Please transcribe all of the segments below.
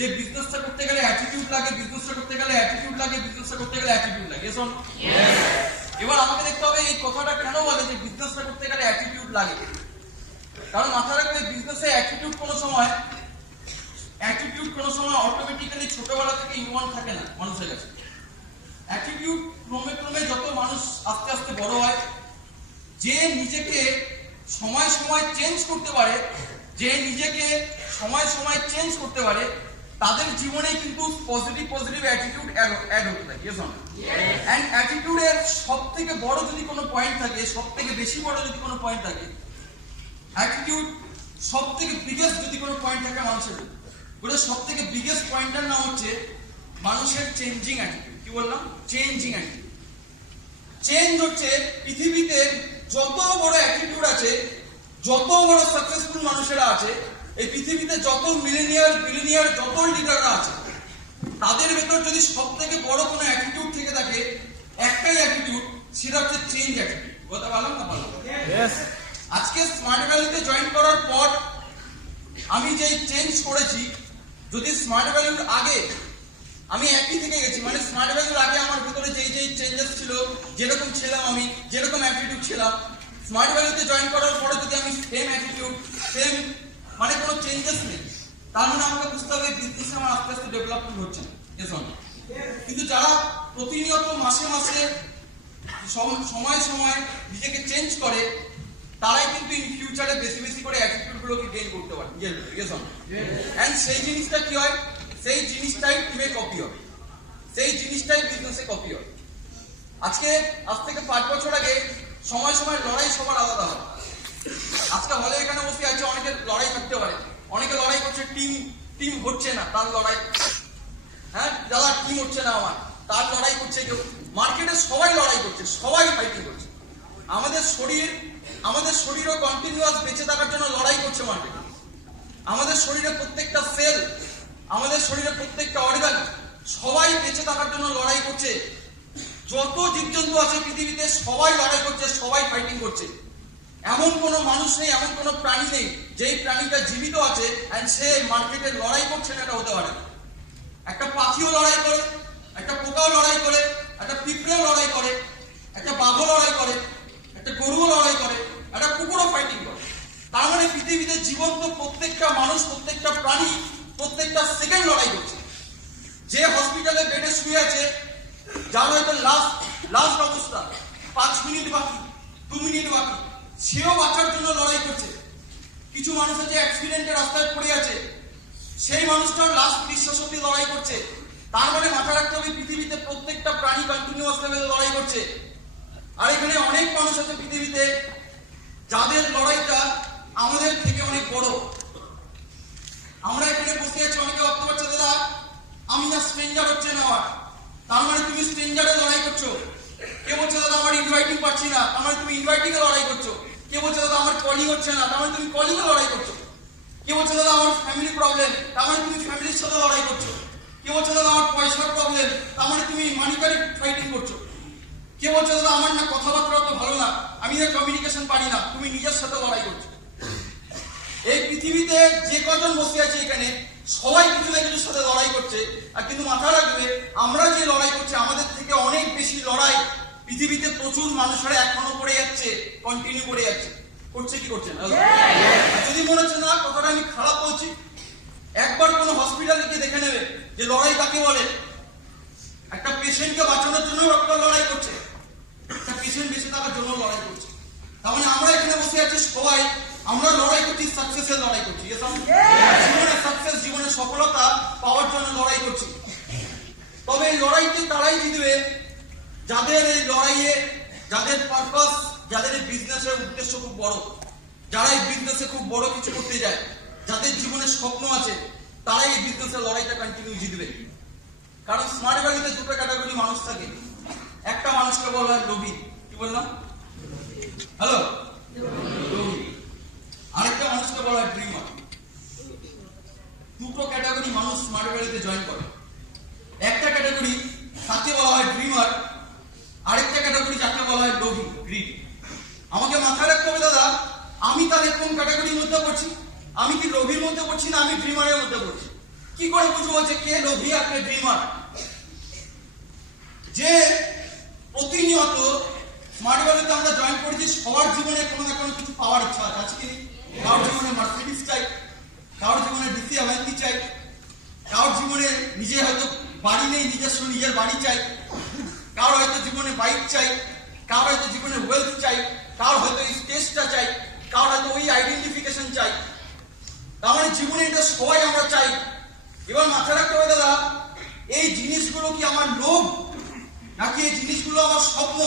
যে বিজনেসটা করতে গেলে অ্যাটিটিউড লাগে, বিজনেসটা করতে গেলে অ্যাটিটিউড লাগে, বিজনেসটা করতে গেলে অ্যাটিটিউড লাগে। এবার আমাকে দেখতে হবে এই কথাটা কেন বলে যে বিজনেসটা করতে গেলে অ্যাটিটিউড লাগে। কারণ মাথায় রাখবে বিজনেসে অ্যাটিটিউড কোনো সময় অটোমেটিক্যালি ছোটবেলা থেকে ইনভলভ থাকে না মানুষের কাছে। অ্যাটিটিউড ক্রমে ক্রমে যত মানুষ আস্তে আস্তে বড় হয়, যে নিজেকে সময় সময় চেঞ্জ করতে পারে, তাদের জীবনে কিন্তু পজিটিভ অ্যাটিটিউড অ্যাড হতে থাকে। এন্ড অ্যাটিটিউডের সবথেকে বড় যদি কোনো পয়েন্ট থাকে, সবথেকে বেশি বড় যদি কোনো পয়েন্ট থাকে, অ্যাটিটিউড সবথেকে বিগেস্ট যদি কোনো পয়েন্ট থাকে মানুষের, বলে সবথেকে বিগেস্ট পয়েন্টটার নাম হচ্ছে মানুষের চেঞ্জিং অ্যাটিটিউড। কি বললাম? Changing attitude. চেঞ্জ হচ্ছে পৃথিবীতে যত বড় অ্যাটিটিউড আছে, যত বড় সাকসেসফুল মানুষেরা আছে, এই পৃথিবীতে যত বিলিনিয়ার যত লিডাররা আছে, তাদের ভেতর যদি সব থেকে বড় কোনো অ্যাটিটিউড থেকে থাকে, একটাই অ্যাটিটিউড, সেটা হচ্ছে চেঞ্জ অ্যাটিটিউড। কথা বললাম না? বললাম। আজকে স্মার্ট ভ্যালিতে জয়েন করার পর আমি যেই চেঞ্জ করেছি, যদি স্মার্ট ভ্যালির আগে আমি একই থেকে গেছি, মানে স্মার্ট ভ্যালির আগে আমার ভিতরে যেই চেঞ্জেস ছিল, যেরকম ছিলাম আমি, যেরকম অ্যাটিটিউড ছিলাম, স্মার্ট ভ্যালিতে জয়েন করার পরে যদি আমি সেম অ্যাটিটিউড, সেম মানে কোনো চেঞ্জেস নেই, তার মানে আমাকে বুঝতে হবে বিজনেসে আমার আস্তে আস্তে ডেভেলপমেন্ট হচ্ছে না। কিন্তু যারা প্রতিনিয়ত মাসে মাসে সময় নিজেকে চেঞ্জ করে, তারাই কিন্তু ইন ফিউচারে বেশি করে অ্যাটিটিউড গুলোকে গেইন করতে পারে। এন্ড সেই জিনিসটা কি হয়, সেই জিনিসটাই টিমে কপি হবে, সেই জিনিসটাই বিজনেসে কপি হবে। আজ থেকে 5 বছর আগে সময় লড়াই সবার আলাদা হয়। আজকে হলে এখানে বসে আছে, অনেকের লড়াই থাকতে পারে, অনেকে লড়াই করছে টিম হচ্ছে না, তার লড়াই, হ্যাঁ দাদা টিম হচ্ছে না আমার, তার লড়াই করছে কেউ। মার্কেটে সবাই লড়াই করছে, সবাই ফাইটিং করছে। আমাদের শরীরও কন্টিনিউয়াস বেঁচে থাকার জন্য লড়াই করছে মার্কেটে। আমাদের শরীরে প্রত্যেকটা সেল, আমাদের শরীরে প্রত্যেকটা অর্গান, সবাই বেঁচে থাকার জন্য লড়াই করছে। যত জীবজন্তু আছে পৃথিবীতে সবাই লড়াই করছে, সবাই ফাইটিং করছে। এমন কোনো মানুষ নেই, এমন কোনো প্রাণী নেই যেই প্রাণীটা জীবিত আছে এন্ড সে মার্কেটে লড়াই করছে না, এটা হতে পারে। একটা পাখিও লড়াই করে, একটা পোকাও লড়াই করে, একটা পিঁপড়েও লড়াই করে, একটা বাঘও লড়াই করে, একটা গরুও লড়াই করে, একটা কুকুরও ফাইটিং করে। তার মানে পৃথিবীতে জীবন্ত প্রত্যেকটা মানুষ, প্রত্যেকটা প্রাণী প্রত্যেকটা সেকেন্ড লড়াই করছে। যে হসপিটালে বেডে শুয়ে আছে, যার হয়তো লাস্ট অবস্থা, 5 মিনিট বাকি, 2 মিনিট বাকি, সেও বাঁচার জন্য লড়াই করছে। কিছু মানুষ আছে অ্যাক্সিডেন্টে রাস্তায় পড়ে আছে, সেই মানুষটাও লাস্ট নিঃশ্বাস অবধি লড়াই করছে। তার মানে মাথা রাখতে হবে পৃথিবীতে প্রত্যেকটা প্রাণী কন্টিনিউয়াস লেভেলে লড়াই করছে। আর এখানে অনেক মানুষ আছে পৃথিবীতে যাদের লড়াইটা আমাদের থেকে অনেক বড়। আমরা এখানে বসে আছি, অনেকে ভাবতে পারছে দাদা আমি না স্ট্রেঞ্জার হচ্ছে না আমার, তার মানে তুমি স্ট্রেঞ্জারে লড়াই করছো। কে বলছে দাদা আমার ইনভাইটিং পাচ্ছি না, তার মানে তুমি ইনভাইটিং এ লড়াই করছো। কে বলছে দাদা আমার কলিং হচ্ছে না, তার মানে তুমি কলিং এ লড়াই করছো। কে বলছে দাদা আমার ফ্যামিলি প্রবলেম, তার মানে তুমি ফ্যামিলির সাথে লড়াই করছো। কে বলছে দাদা আমার পয়সার প্রবলেম, তার মানে তুমি মানিটারি ফাইটিং করছো। কে বলছে দাদা আমার না কথাবার্তা তো ভালো না, আমি না কমিউনিকেশন পারি না, তুমি নিজের সাথে লড়াই করছো। এই পৃথিবীতে যে কজন বসে আছে এখানে সবাই কিছু না কিছুর সাথে লড়াই করছে। আর কিন্তু মাথা রাখবে আমরা যে লড়াই করছি, আমাদের থেকে অনেক বেশি লড়াই পৃথিবীতে প্রচুর মানুষেরা এখনো করে যাচ্ছে, কন্টিনিউ করে যাচ্ছে। করছে কি করছে না? যদি মনে হচ্ছে না কথাটা আমি খারাপ বলছি, একবার কোনো হসপিটালে গিয়ে দেখে নেবে যে লড়াই কাকে বলে। একটা পেশেন্টকে বাঁচানোর জন্য ডক্টর লড়াই করছে, একটা পেশেন্ট বেঁচে থাকার জন্য লড়াই করছে। তার মানে আমরা এখানে বসে আছি সবাই, আমরা লড়াই করছি, সাকসেসের লড়াই করছি, জীবনের সাকসেস, জীবনের সফলতা পাওয়ার জন্য লড়াই করছি। তবে এই লড়াইতে তারাই জিতবে যাদের এই লড়াইয়ে, যাদের পারপাস, যাদের এই বিজনেসের উদ্দেশ্য খুব বড়, যারা এই বিজনেসে খুব বড় কিছু করতে যায়, যাদের জীবনের স্বপ্ন আছে, তারাই এই বিজনেসের লড়াইটা কন্টিনিউ জিতবে। কারণ স্মার্ট ভ্যালিতে দুটো ক্যাটাগরি মানুষ থাকে। একটা মানুষকে বলা হয় লোভী, কি বললাম? হ্যালো, লোভী। আরেকটা মানুষকে বলা হয় ড্রিমার। দুটো ক্যাটাগরি মানুষ স্মার্ট ভ্যালিতে জয়েন করে। একটা ক্যাটাগরি তাকে বলা হয় ড্রিমার, আরেকটা ক্যাটাগরি যাকে বলা হয় লোভী, গ্রিড। আমাকে মাথায় রাখতে হবে দাদা আমি তাহলে কোন ক্যাটাগরির মধ্যে পড়ছি? আমি কি লোভীর মধ্যে পড়ছি না আমি ড্রিমারের মধ্যে পড়ছি? কি করে বুঝবো যে কে লোভী আর কে ড্রিমার? যে প্রতিনিয়ত স্মার্ট ভ্যালুতে আমরা জয়েন করেছি, সবার জীবনে কোনো না কোনো কিছু পাওয়ার ইচ্ছা আছে কি? কারোর জীবনে মার্সিডিজ চাই, কারোর জীবনে ডিসি অ্যাভেন্টি চাই, কারোর জীবনে নিজে হয়তো বাড়ি নেই, নিজের বাড়ি চাই, কারোর হয়তো জীবনে বাইক চাই, কারোর হয়তো জীবনে ওয়েলথ চাই, কারোর হয়তো স্টেজটা চাই, কারোর হয়তো ওই আইডেন্টিফিকেশন চাই। তার মানে জীবনে এটা সবাই আমরা চাই। এবার মাথায় রাখতে হবে দাদা, এই জিনিসগুলো কি আমার লোভ নাকি এই জিনিসগুলো আমার স্বপ্ন?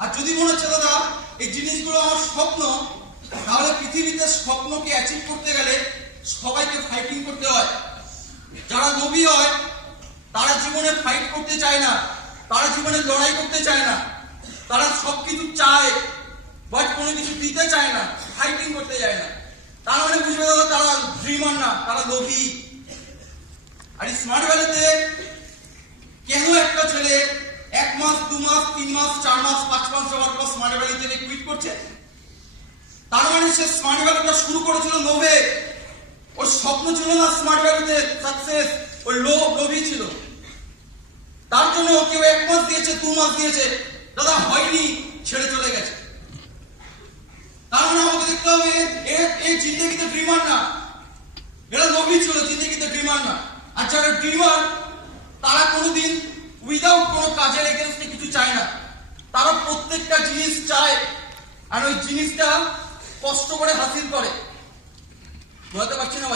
আর যদি মনে হচ্ছে দাদা এই জিনিসগুলো আমার স্বপ্ন, তাহলে পৃথিবীতে স্বপ্নকে অ্যাচিভ করতে গেলে সবাইকে ফাইটিং করতে হয়। যারা লোভী হয় তারা জীবনে ফাইট করতে চায় না, তারা জীবনে লড়াই করতে চায় না, তারা সবকিছু চায় বাট কোনো কিছু দিতে চায় না, ফাইটিং করতে চায় না। তার মানে বুঝবে দাদা তারা ড্রিমার না, তারা লোভী। আর স্মার্ট ভ্যালুতে কেন একটা ছেলে 1 মাস 2 মাস 3 মাস 4 মাস 5 মাস যাওয়ার পর স্মার্ট ভ্যালু থেকে কুইট করছে? তার মানে সে স্মার্ট ভ্যালুটা শুরু করেছিল লোভে। ওর স্বপ্ন ছিল না স্মার্ট ভ্যালুতে সাকসেস, ওই লোভী ছিল। তার জন্য কেউ 1 মাস দিয়েছে, 2 মাস দিয়েছে, দাদা হয়নি, ছেড়ে চলে গেছে। তার মানে আমাকে দেখতে হবে এই জিন্দেগিতে ড্রিমার না, এরা লোভী ছিল, জিন্দেগিতে ড্রিমার না। আর যারা ড্রিমার তারা কোনোদিন উইদাউট কোনো কাজের এগেনস্টে কিছু চায় না, তারা প্রত্যেকটা জিনিস চায় আর ওই জিনিসটা কষ্ট করে হাসিল করে। বুঝতে পারছি না?